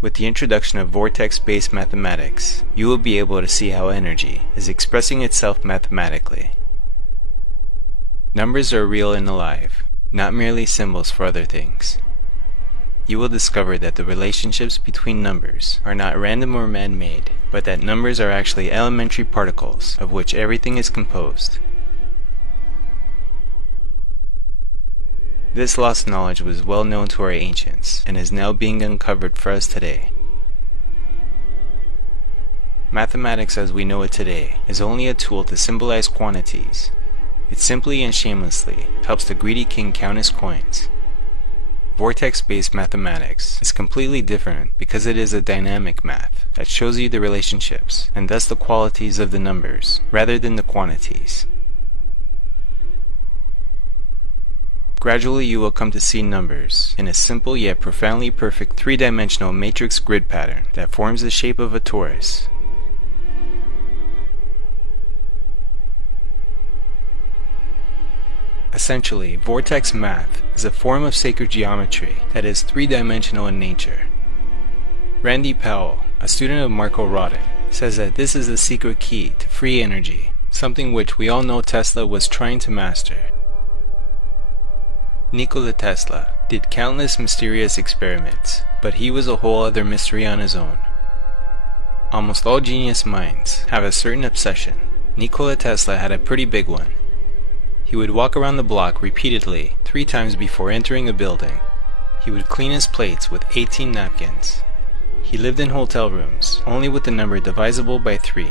With the introduction of vortex-based mathematics, you will be able to see how energy is expressing itself mathematically. Numbers are real and alive, not merely symbols for other things. You will discover that the relationships between numbers are not random or man-made, but that numbers are actually elementary particles of which everything is composed. This lost knowledge was well known to our ancients and is now being uncovered for us today. Mathematics as we know it today is only a tool to symbolize quantities. It simply and shamelessly helps the greedy king count his coins. Vortex-based mathematics is completely different because it is a dynamic math that shows you the relationships and thus the qualities of the numbers rather than the quantities. Gradually you will come to see numbers in a simple yet profoundly perfect three-dimensional matrix grid pattern that forms the shape of a torus. Essentially, vortex math is a form of sacred geometry that is three-dimensional in nature. Randy Powell, a student of Marco Rodin, says that this is the secret key to free energy, something which we all know Tesla was trying to master. Nikola Tesla did countless mysterious experiments, but he was a whole other mystery on his own. Almost all genius minds have a certain obsession. Nikola Tesla had a pretty big one. He would walk around the block repeatedly 3 times before entering a building. He would clean his plates with 18 napkins. He lived in hotel rooms, only with the number divisible by 3.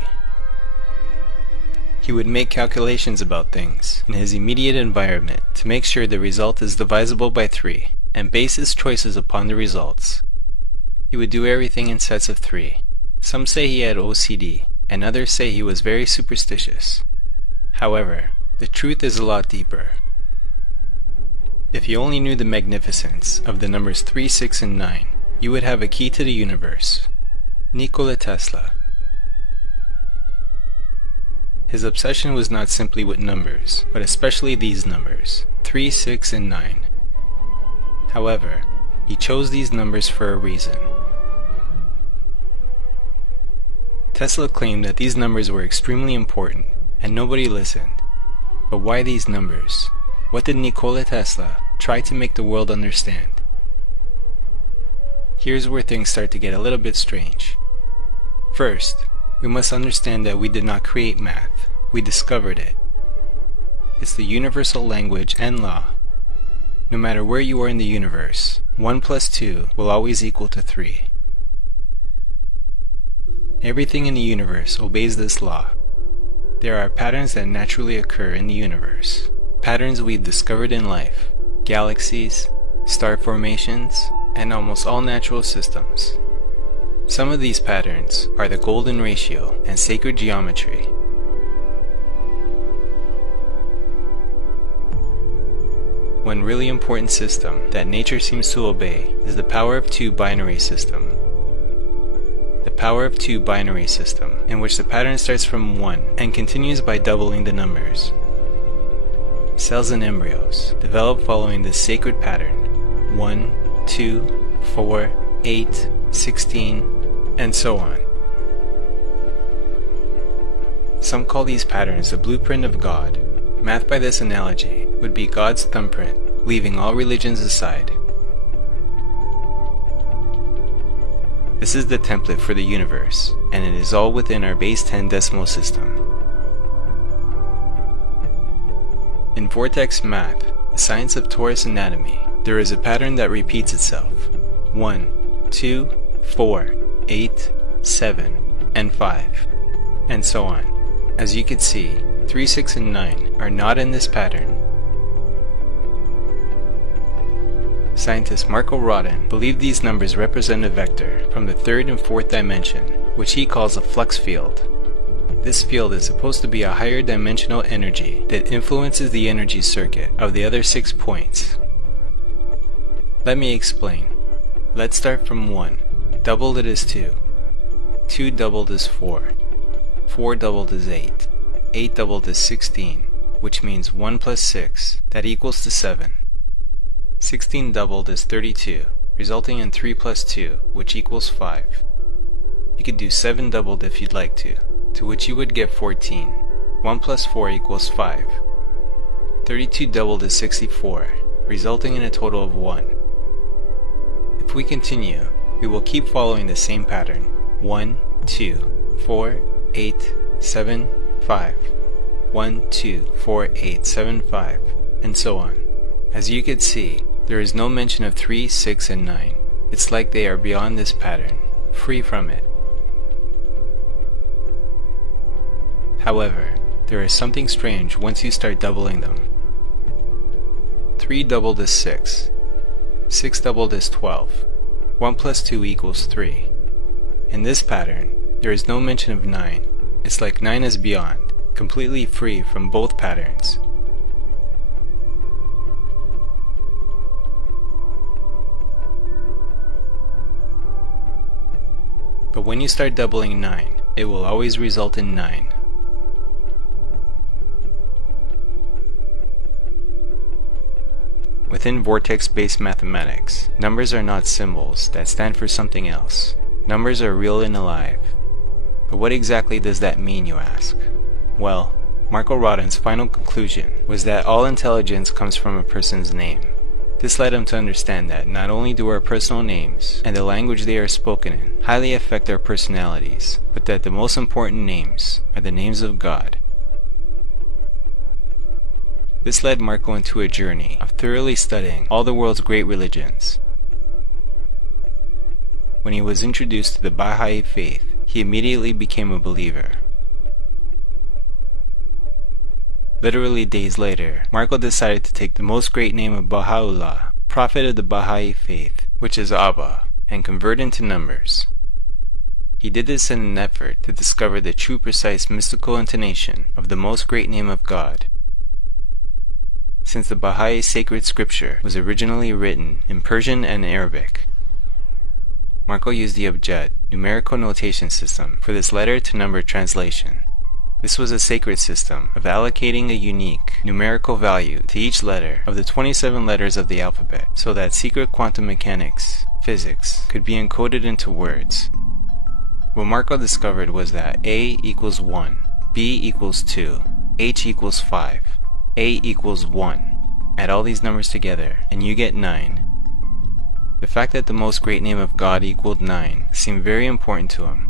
He would make calculations about things in his immediate environment to make sure the result is divisible by 3, and base his choices upon the results. He would do everything in sets of 3. Some say he had OCD, and others say he was very superstitious. However, the truth is a lot deeper. If you only knew the magnificence of the numbers 3, 6, and 9, you would have a key to the universe. Nikola Tesla. His obsession was not simply with numbers, but especially these numbers, 3, 6, and 9. However, he chose these numbers for a reason. Tesla claimed that these numbers were extremely important, and nobody listened. But why these numbers? What did Nikola Tesla try to make the world understand? Here's where things start to get a little bit strange. First, we must understand that we did not create math, we discovered it. It's the universal language and law. No matter where you are in the universe, 1 plus 2 will always equal to 3. Everything in the universe obeys this law. There are patterns that naturally occur in the universe, patterns we've discovered in life, galaxies, star formations, and almost all natural systems. Some of these patterns are the golden ratio and sacred geometry. One really important system that nature seems to obey is the power of 2 binary system. The power of 2 binary system, in which the pattern starts from 1 and continues by doubling the numbers. Cells and embryos develop following this sacred pattern: 1, 2, 4, 8, 16, and so on. Some call these patterns the blueprint of God. Math by this analogy would be God's thumbprint, leaving all religions aside. This is the template for the universe, and it is all within our base 10 decimal system. In vortex math, the science of torus anatomy, there is a pattern that repeats itself: 1, 2, 4, 8, 7, and 5, and so on. As you can see, 3, 6, and 9 are not in this pattern. Scientist Marco Rodin believed these numbers represent a vector from the 3rd and 4th dimension, which he calls a flux field. This field is supposed to be a higher dimensional energy that influences the energy circuit of the other 6 points. Let me explain. Let's start from 1. Doubled it is 2. 2 doubled is 4. 4 doubled is 8. 8 doubled is 16, which means 1 plus 6, that equals to 7. 16 doubled is 32, resulting in 3 plus 2, which equals 5. You could do 7 doubled if you'd like to which you would get 14. 1 plus 4 equals 5. 32 doubled is 64, resulting in a total of 1. If we continue, we will keep following the same pattern. 1, 2, 4, 8, 7, 5. 1, 2, 4, 8, 7, 5, and so on. As you can see, there is no mention of 3, 6, and 9. It's like they are beyond this pattern, free from it. However, there is something strange once you start doubling them. 3 doubled is 6. 6 doubled is 12. 1 plus 2 equals 3. In this pattern, there is no mention of 9. It's like 9 is beyond, completely free from both patterns. But when you start doubling 9, it will always result in 9. Within vortex-based mathematics, numbers are not symbols that stand for something else. Numbers are real and alive. But what exactly does that mean, you ask? Well, Marco Rodin's final conclusion was that all intelligence comes from a person's name. This led him to understand that not only do our personal names and the language they are spoken in highly affect our personalities, but that the most important names are the names of God. This led Marco into a journey of thoroughly studying all the world's great religions. When he was introduced to the Baha'i faith, he immediately became a believer. Literally days later, Marco decided to take the most great name of Baha'u'llah, prophet of the Baha'i faith, which is Abba, and convert into numbers. He did this in an effort to discover the true precise mystical intonation of the most great name of God. Since the Baha'i sacred scripture was originally written in Persian and Arabic, Marco used the Abjad numerical notation system for this letter-to-number translation. This was a sacred system of allocating a unique numerical value to each letter of the 27 letters of the alphabet so that secret quantum mechanics, physics, could be encoded into words. What Marco discovered was that A equals 1, B equals 2, H equals 5, A equals 1. Add all these numbers together and you get 9. The fact that the most great name of God equaled 9 seemed very important to him,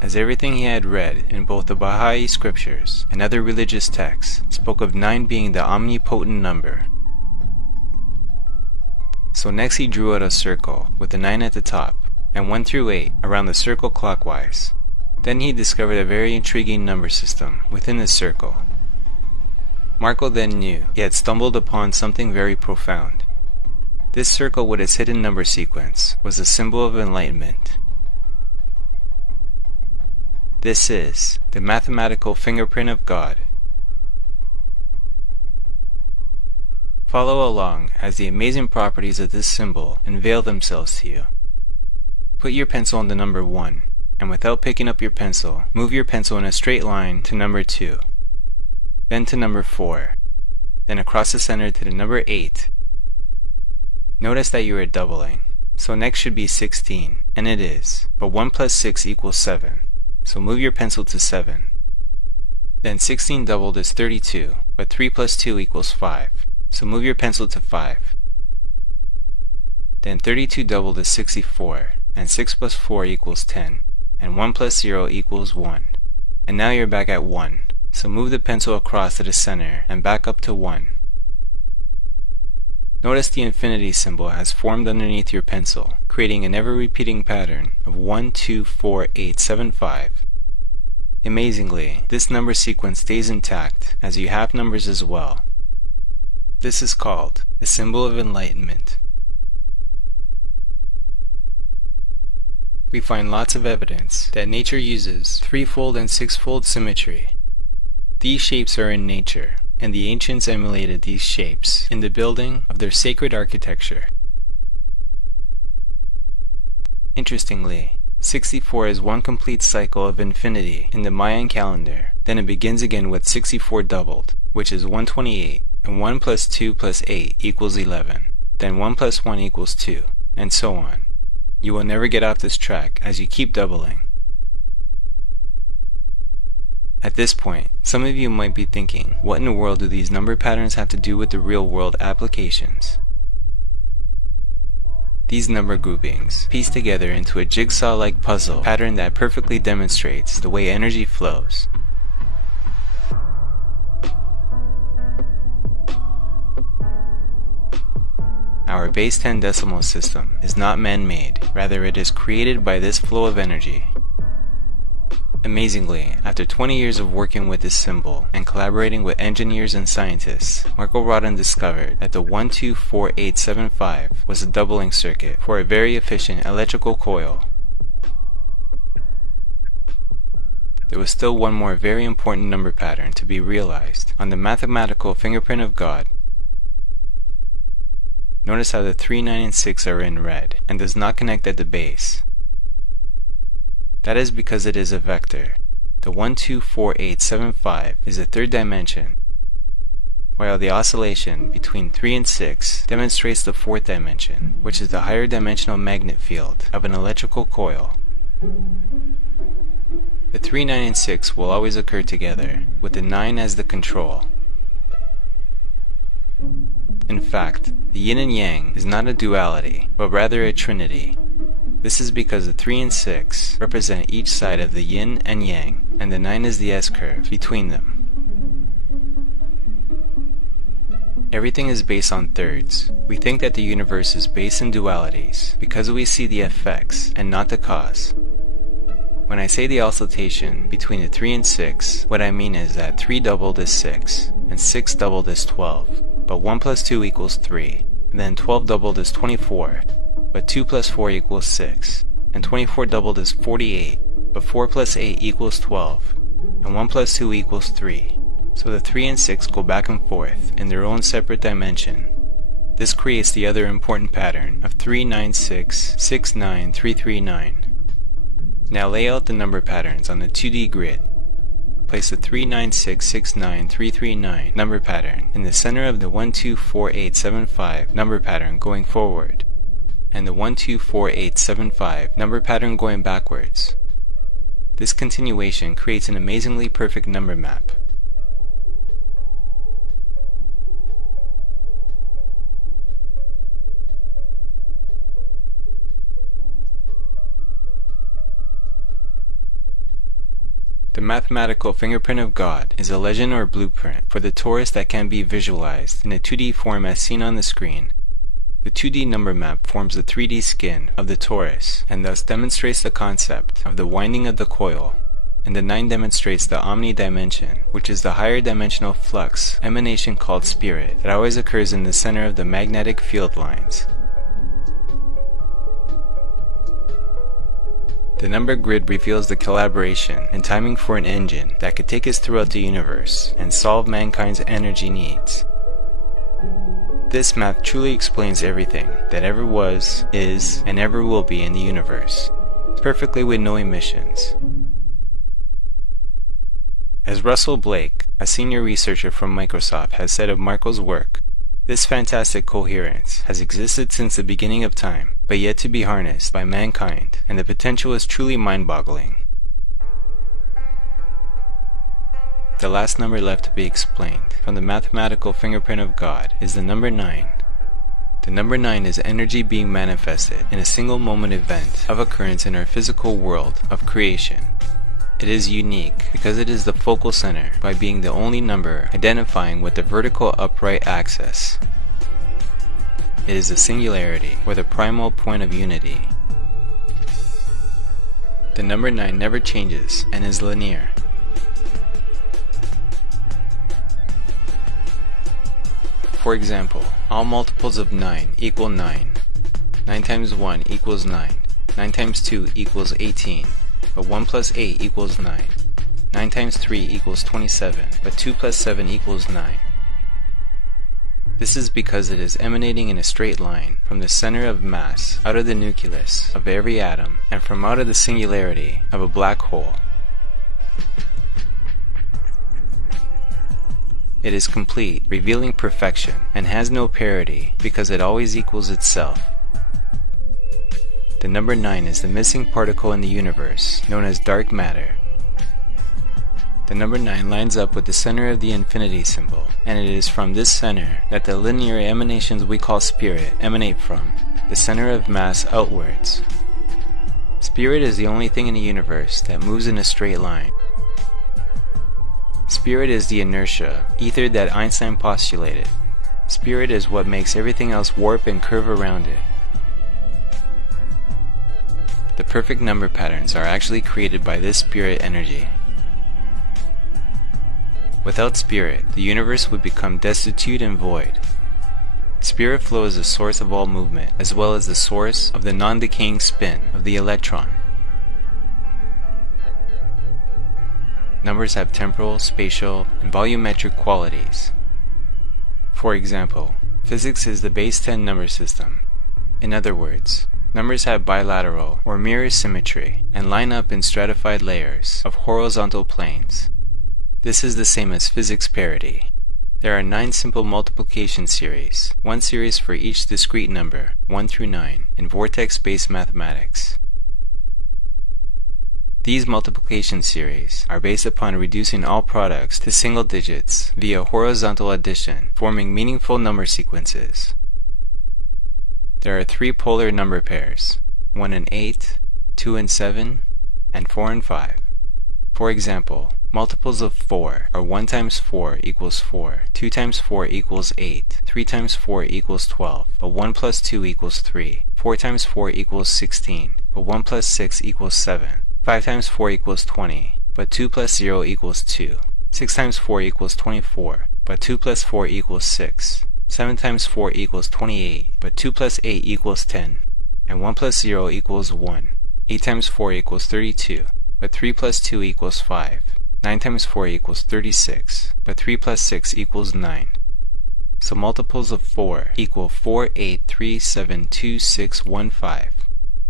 as everything he had read in both the Baha'i scriptures and other religious texts spoke of 9 being the omnipotent number. So next he drew out a circle with a 9 at the top and 1 through 8 around the circle clockwise. Then he discovered a very intriguing number system within this circle. Marco then knew he had stumbled upon something very profound. This circle with its hidden number sequence was a symbol of enlightenment. This is the mathematical fingerprint of God. Follow along as the amazing properties of this symbol unveil themselves to you. Put your pencil on the number 1, and without picking up your pencil, move your pencil in a straight line to number 2, then to number 4, then across the center to the number 8. Notice that you are doubling, so next should be 16, and it is, but 1 plus 6 equals 7, so move your pencil to 7. Then 16 doubled is 32, but 3 plus 2 equals 5, so move your pencil to 5. Then 32 doubled is 64, and 6 plus 4 equals 10, and 1 plus 0 equals 1. And now you're back at 1, so move the pencil across to the center and back up to 1. Notice the infinity symbol has formed underneath your pencil, creating an ever-repeating pattern of 1, 2, 4, 8, 7, 5. Amazingly, this number sequence stays intact as you have numbers as well. This is called the symbol of enlightenment. We find lots of evidence that nature uses threefold and sixfold symmetry. These shapes are in nature, and the ancients emulated these shapes in the building of their sacred architecture. Interestingly, 64 is one complete cycle of infinity in the Mayan calendar. Then it begins again with 64 doubled, which is 128, and 1 plus 2 plus 8 equals 11. then 1 plus 1 equals 2, and so on. You will never get off this track as you keep doubling. At this point, some of you might be thinking, what in the world do these number patterns have to do with the real-world applications? These number groupings piece together into a jigsaw-like puzzle pattern that perfectly demonstrates the way energy flows. Our base 10 decimal system is not man-made, rather it is created by this flow of energy. Amazingly, after 20 years of working with this symbol and collaborating with engineers and scientists, Marco Rodin discovered that the 124875 was a doubling circuit for a very efficient electrical coil. There was still one more very important number pattern to be realized on the mathematical fingerprint of God. Notice how the 3, 9, and 6 are in red and does not connect at the base. That is because it is a vector. The 124875 is the third dimension, while the oscillation between 3 and 6 demonstrates the fourth dimension, which is the higher dimensional magnet field of an electrical coil. The 3, 9, and 6 will always occur together, with the 9 as the control. In fact, the yin and yang is not a duality, but rather a trinity. This is because the 3 and 6 represent each side of the yin and yang, and the 9 is the S-curve between them. Everything is based on thirds. We think that the universe is based in dualities because we see the effects and not the cause. When I say the oscillation between the 3 and 6, what I mean is that 3 doubled is 6, and 6 doubled is 12, but 1 plus 2 equals 3, and then 12 doubled is 24, but 2 plus 4 equals 6, and 24 doubled is 48, but 4 plus 8 equals 12, and 1 plus 2 equals 3. So the 3 and 6 go back and forth in their own separate dimension. This creates the other important pattern of 3, 9, 6, 6, 9, 3, 3, 9. Now lay out the number patterns on the 2D grid. Place the 3, 9, 6, 6, 9, 3, 3, 9 number pattern in the center of the 124875 number pattern going forward, and the 124875 number pattern going backwards. This continuation creates an amazingly perfect number map. The mathematical fingerprint of God is a legend or blueprint for the torus that can be visualized in a 2D form as seen on the screen. The 2D number map forms the 3D skin of the torus and thus demonstrates the concept of the winding of the coil, and the 9 demonstrates the omni-dimension, which is the higher dimensional flux emanation called spirit that always occurs in the center of the magnetic field lines. The number grid reveals the collaboration and timing for an engine that could take us throughout the universe and solve mankind's energy needs. This map truly explains everything that ever was, is, and ever will be in the universe, perfectly with no emissions. As Russell Blake, a senior researcher from Microsoft, has said of Marco's work, this fantastic coherence has existed since the beginning of time, but yet to be harnessed by mankind, and the potential is truly mind-boggling. The last number left to be explained from the mathematical fingerprint of God is the number 9. The number 9 is energy being manifested in a single moment event of occurrence in our physical world of creation. It is unique because it is the focal center by being the only number identifying with the vertical upright axis. It is the singularity, or the primal point of unity. The number 9 never changes and is linear. For example, all multiples of 9 equal 9. 9 times 1 equals 9. 9 times 2 equals 18. But 1 plus 8 equals 9. 9 times 3 equals 27, but 2 plus 7 equals 9. This is because it is emanating in a straight line from the center of mass out of the nucleus of every atom and from out of the singularity of a black hole. It is complete, revealing perfection, and has no parity because it always equals itself. The number 9 is the missing particle in the universe, known as dark matter. The number 9 lines up with the center of the infinity symbol, and it is from this center that the linear emanations we call spirit emanate from, the center of mass outwards. Spirit is the only thing in the universe that moves in a straight line. Spirit is the inertia, ether that Einstein postulated. Spirit is what makes everything else warp and curve around it. The perfect number patterns are actually created by this spirit energy. Without spirit, the universe would become destitute and void. Spirit flow is the source of all movement, as well as the source of the non-decaying spin of the electron. Numbers have temporal, spatial, and volumetric qualities. For example, physics is the base 10 number system. In other words, numbers have bilateral or mirror symmetry and line up in stratified layers of horizontal planes. This is the same as physics parity. There are 9 simple multiplication series, one series for each discrete number, 1 through 9, in vortex-based mathematics. These multiplication series are based upon reducing all products to single digits via horizontal addition, forming meaningful number sequences. There are 3 polar number pairs, 1 and 8, 2 and 7, and 4 and 5. For example, multiples of 4 are 1 times 4 equals 4, 2 times 4 equals 8, 3 times 4 equals 12, but 1 plus 2 equals 3, 4 times 4 equals 16, but 1 plus 6 equals 7, 5 times 4 equals 20, but 2 plus 0 equals 2, 6 times 4 equals 24, but 2 plus 4 equals 6, 7 times 4 equals 28, but 2 plus 8 equals 10, and 1 plus 0 equals 1, 8 times 4 equals 32, but 3 plus 2 equals 5, 9 times 4 equals 36, but 3 plus 6 equals 9. So multiples of 4 equal 4, 8, 3, 7, 2, 6, 1, 5.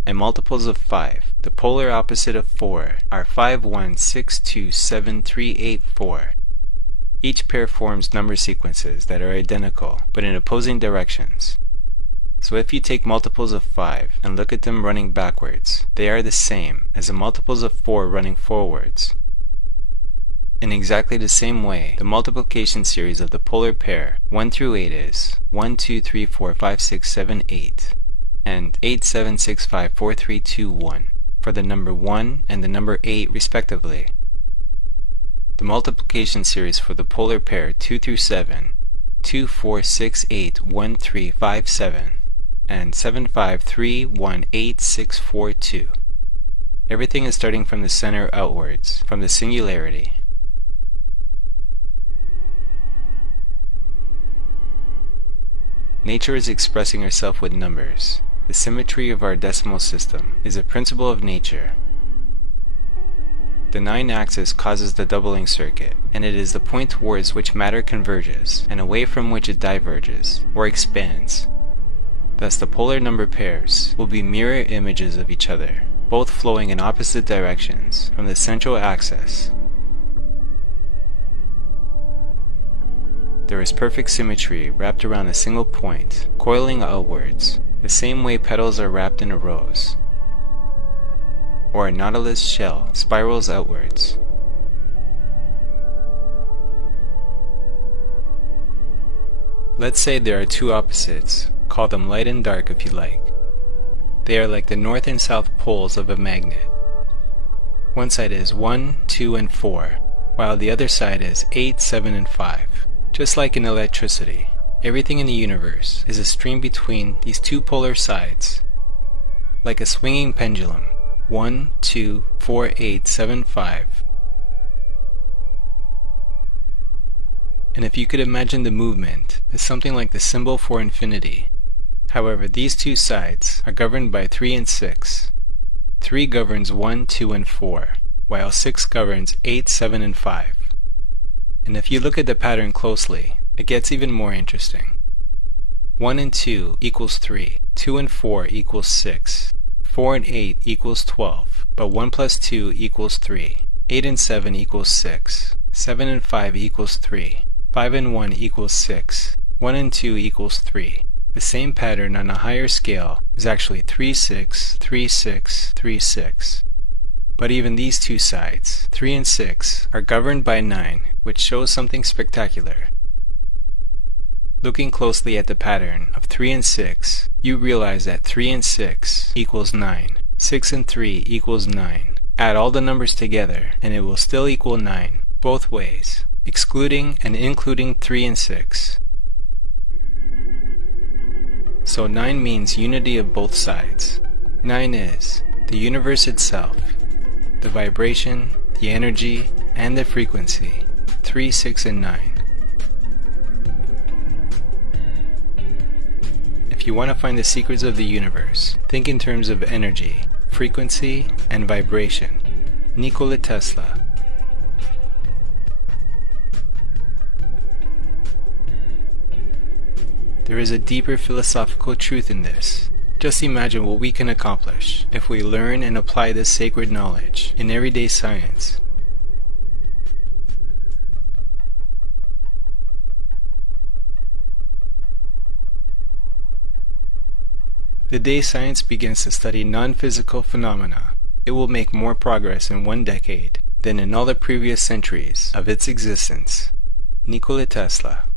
And multiples of 5, the polar opposite of 4, are 5, 1, 6, 2, 7, 3, 8, 4. Each pair forms number sequences that are identical, but in opposing directions. So if you take multiples of 5 and look at them running backwards, they are the same as the multiples of 4 running forwards. In exactly the same way, the multiplication series of the polar pair 1 through 8 is 1, 2, 3, 4, 5, 6, 7, 8. And 8, 7, 6, 5, 4, 3, 2, 1, for the number 1 and the number 8 respectively. The multiplication series for the polar pair 2 through 7, 2, 4, 6, 8, 1, 3, 5, 7, and 7, 5, 3, 1, 8, 6, 4, 2. Everything is starting from the center outwards, from the singularity. Nature is expressing herself with numbers. The symmetry of our decimal system is a principle of nature. The 9-axis causes the doubling circuit, and it is the point towards which matter converges, and away from which it diverges, or expands. Thus the polar number pairs will be mirror images of each other, both flowing in opposite directions from the central axis. There is perfect symmetry wrapped around a single point, coiling outwards, the same way petals are wrapped in a rose, or a nautilus shell spirals outwards. Let's say there are 2 opposites, call them light and dark if you like. They are like the north and south poles of a magnet. One side is 1, 2, and 4, while the other side is 8, 7, and 5. Just like in electricity, everything in the universe is a stream between these 2 polar sides. Like a swinging pendulum, 1, 2, 4, 8, 7, 5. And if you could imagine the movement as something like the symbol for infinity. However, these 2 sides are governed by 3 and 6. 3 governs 1, 2, and 4, while 6 governs 8, 7, and 5. And if you look at the pattern closely, it gets even more interesting. 1 and 2 equals 3, 2 and 4 equals 6, 4 and 8 equals 12, but 1 plus 2 equals 3, 8 and 7 equals 6, 7 and 5 equals 3, 5 and 1 equals 6. 1 and 2 equals 3. The same pattern on a higher scale is actually 3, 6, 3, 6, 3, 6. But even these two sides, 3 and 6, are governed by 9, which shows something spectacular. Looking closely at the pattern of 3 and 6, you realize that 3 and 6 equals 9. 6 and 3 equals 9. Add all the numbers together and it will still equal 9, both ways, excluding and including 3 and 6. So 9 means unity of both sides. 9 is the universe itself, the vibration, the energy, and the frequency. 3, 6, and 9. If you want to find the secrets of the universe, think in terms of energy, frequency, and vibration. Nikola Tesla. There is a deeper philosophical truth in this. Just imagine what we can accomplish if we learn and apply this sacred knowledge in everyday science. The day science begins to study non-physical phenomena, it will make more progress in 1 decade than in all the previous centuries of its existence. Nikola Tesla.